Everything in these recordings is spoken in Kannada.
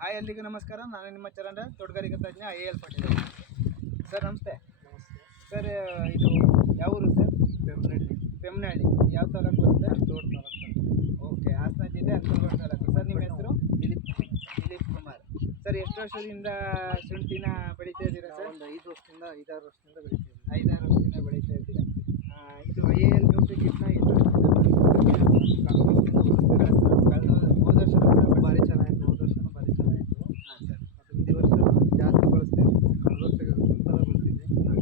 ಹಾಯ್ ಎಲ್ಲಿಗೂ ನಮಸ್ಕಾರ. ನಾನು ನಿಮ್ಮ ಚರಂಡ ತೋಟಗಾರಿಕಾ ತಜ್ಞ AL ಪಾಟೀಲ್. ಸರ್ ನಮಸ್ತೆ. ನಮಸ್ತೆ ಸರ್ ಇದು ಯಾವ ಊರು ಸರ್? ಪೆಮ್ನಹಳ್ಳಿ. ಯಾವ ತಾಲೂಕು ಬರುತ್ತೆ? ತೋಟ ತಾಲೂಕು. ಓಕೆ, ಹಾಸನ ಜಿಲ್ಲೆ ಅಕ್ಕಲಕೋಟ ತಾಲೂಕು. ಸರ್ ನಿಮ್ಮ ಹೆಸರು? ದಿಲೀಪ್ ಕುಮಾರ್. ಸರ್ ಎಷ್ಟು ವರ್ಷದಿಂದ ಶುಂಠಿನ ಬೆಳೀತಾ ಇದ್ದೀರಾ ಸರ್? ಒಂದು 5 ವರ್ಷದಿಂದ 5-6 ವರ್ಷದಿಂದ ಬೆಳಿತೀವಿ. 5-6 ವರ್ಷದಿಂದ ಬೆಳೀತಾ ಇದ್ದೀರಾ. ಇದು AL ನ್ಯೂಟ್ರಿಕಿಟ್ನ ಎಷ್ಟು ವರ್ಷದಿಂದ ಹೋದ ವರ್ಷ ಭಾರಿ ಚೆನ್ನಾಗಿತ್ತು. ಹೋದ ವರ್ಷನೂ ಭಾರಿ ಚೆನ್ನಾಗಿತ್ತು. ಹಾಂ ಸರ್. ಮತ್ತು ಈ ವರ್ಷ ಜಾಸ್ತಿ ಬಳಸ್ತೀವಿ. ಕಳೆದ ವರ್ಷ ಸಿಂಪಲ್ ಬಳಸಿದ್ವಿ. ಸರ್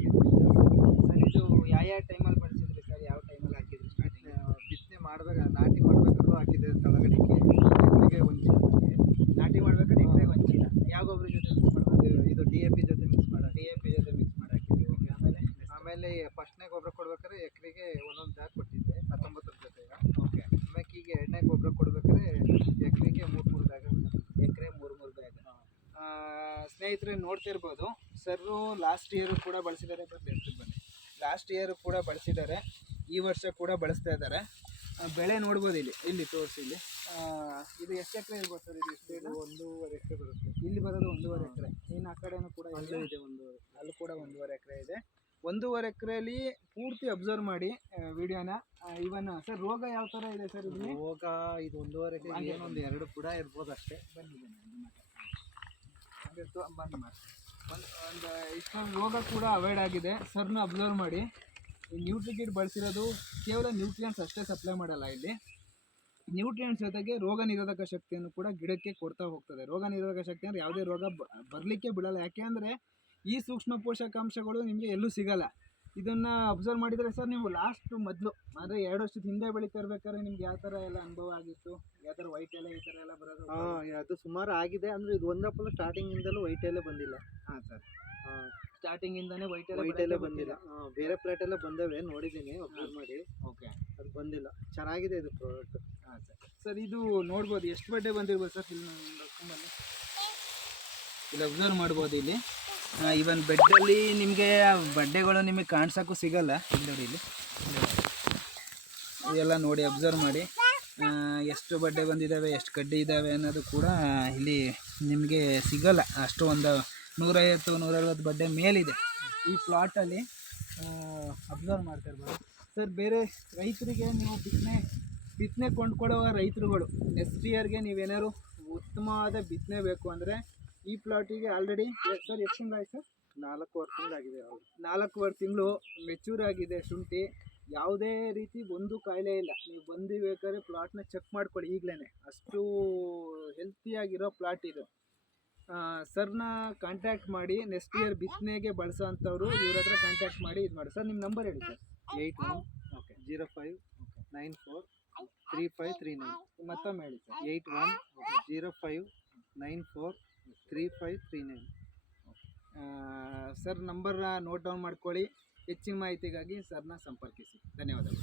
ಇದು ಯಾವ ಟೈಮಲ್ಲಿ ಬಳಸಿದ್ರಿ ಸರ್? ಯಾವ ಟೈಮಲ್ಲಿ ಹಾಕಿದ್ರಿ ಸ್ಟಾರ್ಟಿಂಗ್? ಬಿತ್ತನೆ ಮಾಡ್ಬೇಕು, ನಾಟಿ ಮಾಡ್ಬೇಕಾದ್ರೂ ಹಾಕಿದೆ. ತಳಗಡೆಗೆ ಎಕರೆಗೆ ಒಂದು ಚೀಲ. ನಾಟಿ ಮಾಡ್ಬೇಕಾದ್ರೆ ಎಕರೆಗೆ ಒಂದು ಚೀಲ. ಯಾವ ಗೊಬ್ಬರ ಜೊತೆ ಮಿಕ್ಸ್ ಮಾಡ್ಬೋದು? ಇದು DAP ಜೊತೆ ಮಿಕ್ಸ್ ಮಾಡಿ DAP ಜೊತೆ ಮಿಕ್ಸ್ ಮಾಡಿ ಹಾಕಿದ್ವಿ. ಓಕೆ, ಆಮೇಲೆ ಫಸ್ಟ್ನೇ ಗೊಬ್ಬರ ಕೊಡ್ಬೇಕಾದ್ರೆ ಎಕರೆಗೆ ಒಂದೊಂದು ಬ್ಯಾಗ್ ಕೊಟ್ಟಿದ್ದೆ 19 ಜೊತೆ. ಓಕೆ. ಆಮೇಲೆ ಈಗ ಎರಡನೇ ಗೊಬ್ಬರ ಕೊಡ್ಬೇಕಾದ್ರೆ ಎಕರೆಗೆ 3 ಬ್ಯಾಗ್. ಎಕರೆ 3 ಬ್ಯಾಗ್. ಸ್ನೇಹಿತರೆ ನೋಡ್ತಿರ್ಬೋದು, ಸರ್ರು ಲಾಸ್ಟ್ ಇಯರ್ ಕೂಡ ಬಳಸಿದ್ದಾರೆ. ಬನ್ನಿ, ಲಾಸ್ಟ್ ಇಯರ್ ಕೂಡ ಬಳಸಿದ್ದಾರೆ, ಈ ವರ್ಷ ಕೂಡ ಬಳಸ್ತಾ ಇದ್ದಾರೆ. ಬೆಳೆ ನೋಡ್ಬೋದು, ಇಲ್ಲಿ ತೋರಿಸಿ. ಇದು ಎಷ್ಟು ಎಕರೆ ಇರ್ಬೋದು ಸರ್? ಇದು ಎಷ್ಟು? 1.5 ಎಕರೆ ಬರುತ್ತೆ. ಇಲ್ಲಿ ಬರೋದು 1.5 ಎಕರೆ. ಇನ್ನು ಆ ಕಡೆನೂ ಕೂಡ ಅಲ್ಲೂ ಇದೆ 1.5. ಅಲ್ಲಿ ಕೂಡ 1.5 ಎಕರೆ ಇದೆ. 1.5 ಎಕರೆಯಲ್ಲಿ ಪೂರ್ತಿ ಅಬ್ಸರ್ವ್ ಮಾಡಿ ವಿಡಿಯೋನ. ಇವನ್ ಸರ್ ರೋಗ ಯಾವ ಥರ ಇದೆ ಸರ್ ಇಲ್ಲಿ? ರೋಗ ಇದು 1.5 ಎಕರೆ ಏನೊಂದು 2 ಕೂಡ ಇರ್ಬೋದು ಅಷ್ಟೇ. ಬನ್ನಿ ಮಾಡಿ ಒಂದು ಇಷ್ಟೊಂದು ರೋಗ ಕೂಡ ಅವಾಯ್ಡ್ ಆಗಿದೆ. ಸರ್ನ ಅಬ್ಸರ್ವ್ ಮಾಡಿ. ಈ ನ್ಯೂಟ್ರಿಕಿಟ್ ಬಳಸಿರೋದು ಕೇವಲ ನ್ಯೂಟ್ರಿಯೆಂಟ್ಸ್ ಅಷ್ಟೇ ಸಪ್ಲೈ ಮಾಡಲ್ಲ. ಇಲ್ಲಿ ನ್ಯೂಟ್ರಿಯೆಂಟ್ಸ್ ಜೊತೆಗೆ ರೋಗ ನಿರೋಧಕ ಶಕ್ತಿಯನ್ನು ಕೂಡ ಗಿಡಕ್ಕೆ ಕೊಡ್ತಾ ಹೋಗ್ತದೆ. ರೋಗ ನಿರೋಧಕ ಶಕ್ತಿ ಅಂದರೆ ಯಾವುದೇ ರೋಗ ಬರಲಿಕ್ಕೆ ಬಿಡಲ್ಲ. ಯಾಕೆ ಅಂದರೆ ಈ ಸೂಕ್ಷ್ಮ ಪೋಷಕಾಂಶಗಳು ನಿಮಗೆ ಎಲ್ಲೂ ಸಿಗಲ್ಲ. ಇದನ್ನು ಅಬ್ಸರ್ವ್ ಮಾಡಿದರೆ ಸರ್, ನೀವು ಮೊದಲು ಅಂದರೆ 2 ವರ್ಷದ ಹಿಂದೆ ಬೆಳೀತಾ ಇರ್ಬೇಕಾದ್ರೆ ನಿಮ್ಗೆ ಯಾವ ಥರ ಎಲ್ಲ ಅನುಭವ ಆಗಿತ್ತು? ಯಾವ ಥರ ವೈಟ್ ಎಲೆ ಈ ಥರ ಎಲ್ಲ ಬರೋದು? ಅದು ಸುಮಾರು ಆಗಿದೆ. ಅಂದರೆ ಇದು ಒಂದಪ್ಪಲ್ಲ ಸ್ಟಾರ್ಟಿಂಗಿಂದಲೂ ವೈಟ್ ಎಲೆ ಬಂದಿಲ್ಲ. ಹಾಂ ಸರ್, ಸ್ಟಾರ್ಟಿಂಗಿಂದನೇ ವೈಟ್ ಎಲೆ ಬಂದಿಲ್ಲ. ಬೇರೆ ಪ್ಲೇಟ್ ಎಲ್ಲ ಬಂದವೆ, ನೋಡಿದ್ದೀನಿ ಅಬ್ಸರ್ವ್ ಮಾಡಿ. ಓಕೆ, ಅದು ಬಂದಿಲ್ಲ. ಚೆನ್ನಾಗಿದೆ ಇದು ಪ್ರಾಡಕ್ಟ್. ಹಾಂ ಸರ್. ಸರ್ ಇದು ನೋಡ್ಬೋದು, ಎಷ್ಟು ಬಡ್ಡೆ ಬಂದಿರ್ಬೋದು ಸರ್? ಇಲ್ಲಿ ಅಬ್ಸರ್ವ್ ಮಾಡ್ಬೋದು. ಇಲ್ಲಿ ಇವನ್ ಬೆಡ್ಡಲ್ಲಿ ನಿಮಗೆ ಬಡ್ಡೆಗಳು ನಿಮಗೆ ಕಾಣಿಸೋಕ್ಕೂ ಸಿಗಲ್ಲ. ಇಲ್ಲಿ ಇದೆಲ್ಲ ನೋಡಿ, ಅಬ್ಸರ್ವ್ ಮಾಡಿ ಎಷ್ಟು ಬಡ್ಡೆ ಬಂದಿದ್ದಾವೆ, ಎಷ್ಟು ಕಡ್ಡಿ ಇದ್ದಾವೆ ಅನ್ನೋದು ಕೂಡ ಇಲ್ಲಿ ನಿಮಗೆ ಸಿಗಲ್ಲ. ಅಷ್ಟು ಒಂದು 150-160 ಬಡ್ಡೆ ಮೇಲಿದೆ ಈ ಪ್ಲಾಟಲ್ಲಿ. ಅಬ್ಸರ್ವ್ ಮಾಡ್ತಾ ಇರ್ಬೋದು ಸರ್. ಬೇರೆ ರೈತರಿಗೆ ನೀವು ಬಿತ್ತನೆ ಕೊಂಡ್ಕೊಡುವ ರೈತರುಗಳು ನೆಕ್ಸ್ಟ್ ಇಯರ್ಗೆ ನೀವೇನಾದ್ರು ಉತ್ತಮವಾದ ಬಿತ್ತನೆ ಬೇಕು ಅಂದರೆ ಈ ಪ್ಲಾಟಿಗೆ ಆಲ್ರೆಡಿ ಸರ್ ಎಷ್ಟು ತಿಂಗಳಾಯ್ತು ಸರ್? 4 ತಿಂಗಳಾಗಿದೆ. 4 ತಿಂಗಳು ಮೆಚೂರ್ ಆಗಿದೆ ಶುಂಠಿ. ಯಾವುದೇ ರೀತಿ ಒಂದು ಕಾಯಿಲೆ ಇಲ್ಲ. ನೀವು ಬಂದು ಬೇಕಾದ್ರೆ ಪ್ಲಾಟ್ನ ಚೆಕ್ ಮಾಡ್ಕೊಳ್ಳಿ ಈಗಲೇ. ಅಷ್ಟು ಹೆಲ್ತಿಯಾಗಿರೋ ಪ್ಲಾಟ್ ಇದು. ಸರ್ನ ಕಾಂಟ್ಯಾಕ್ಟ್ ಮಾಡಿ ನೆಕ್ಸ್ಟ್ ಇಯರ್ ಬಿತ್ತನೆಗೆ ಬಳಸೋ ಅಂಥವ್ರು ಇವ್ರ ಹತ್ರ ಕಾಂಟ್ಯಾಕ್ಟ್ ಮಾಡಿ ಇದು ಮಾಡಿ. ಸರ್ ನಿಮ್ಮ ನಂಬರ್ ಹೇಳಿ ಸರ್. 8105943539. ಮತ್ತೊಮ್ಮೆ ಹೇಳಿ ಸರ್. 8105943539. ಸರ್ ನಂಬರ್ನ ನೋಟ್ ಡೌನ್ ಮಾಡ್ಕೊಳ್ಳಿ. ಹೆಚ್ಚಿನ ಮಾಹಿತಿಗಾಗಿ ಸರ್ನ ಸಂಪರ್ಕಿಸಿ. ಧನ್ಯವಾದಗಳು.